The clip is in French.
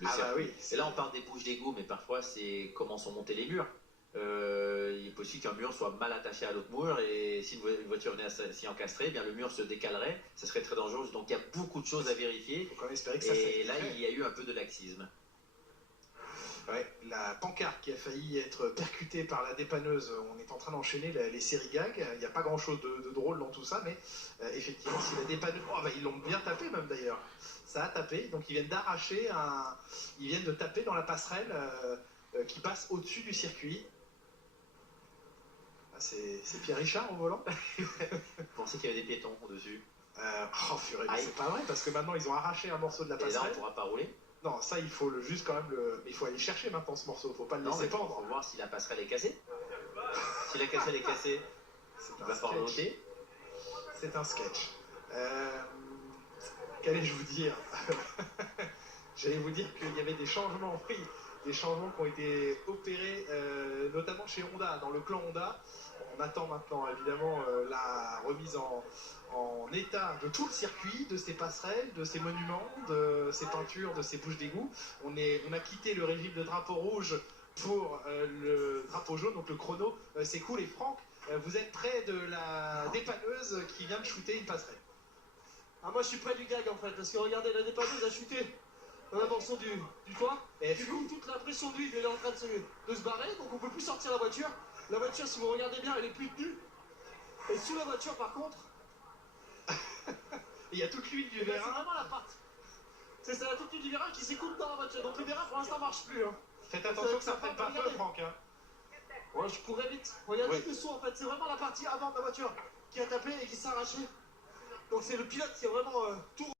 le Ah circuit. bah oui. Et là, on parle des bouches d'égout, mais parfois, c'est comment sont montés les murs. Il est possible qu'un mur soit mal attaché à l'autre mur et si une voiture venait à s'y encastrer, eh bien le mur se décalerait, ça serait très dangereux. Donc il y a beaucoup de choses à vérifier. Faut quand même espérer que ça Et s'est là, fait. il y a eu un peu de laxisme. Ouais, la pancarte qui a failli être percutée par la dépanneuse, on est en train d'enchaîner les séries gags. Il n'y a pas grand chose de drôle dans tout ça, mais effectivement, si la dépanneuse. Oh, bah, ils l'ont bien tapé, même d'ailleurs. Ça a tapé, donc ils viennent d'arracher un. Ils viennent de taper dans la passerelle qui passe au-dessus du circuit. Ah, c'est Pierre Richard au volant. Vous pensez qu'il y avait des piétons au-dessus? Oh, purée, mais c'est pas vrai, parce que maintenant ils ont arraché un morceau de la Et là, on passerelle. ne pourra pas rouler? Non, ça, il faut juste quand même le. Mais il faut aller chercher maintenant ce morceau, faut pas le laisser Il faut pendre. voir si la passerelle est cassée. Si la passerelle est cassée, il va falloir l'ôter. C'est un sketch. Qu'allais-je vous dire? J'allais vous dire qu'il y avait des changements, oui, des changements qui ont été opérés, notamment chez Honda, dans le clan Honda. On attend maintenant évidemment la remise en état de tout le circuit, de ces passerelles, de ces monuments, de ces peintures, de ces bouches d'égout. On a quitté le régime de drapeau rouge pour le drapeau jaune, donc le chrono s'écoule. Et Franck, vous êtes près de la dépanneuse qui vient de shooter une passerelle. Ah, moi je suis près du gag en fait, parce que regardez, la dépanneuse a chuté dans un morceau du toit. Et du coup, toute la pression d'huile elle est en train de se barrer, donc on peut plus sortir la voiture. La voiture, si vous regardez bien, elle est plus tenue. Et sous la voiture, par contre, il y a toute l'huile du c'est vérin. vraiment la partie. C'est la toute l'huile du vérin qui s'écoule dans la voiture. Donc le vérin pour l'instant marche plus. Hein. Faites attention que ça prenne pas feu, Franck. Hein. Ouais, je courrais vite. Regardez Oui. le saut en fait, c'est vraiment la partie avant de la voiture qui a tapé et qui s'est arrachée. Donc c'est le pilote qui a vraiment tout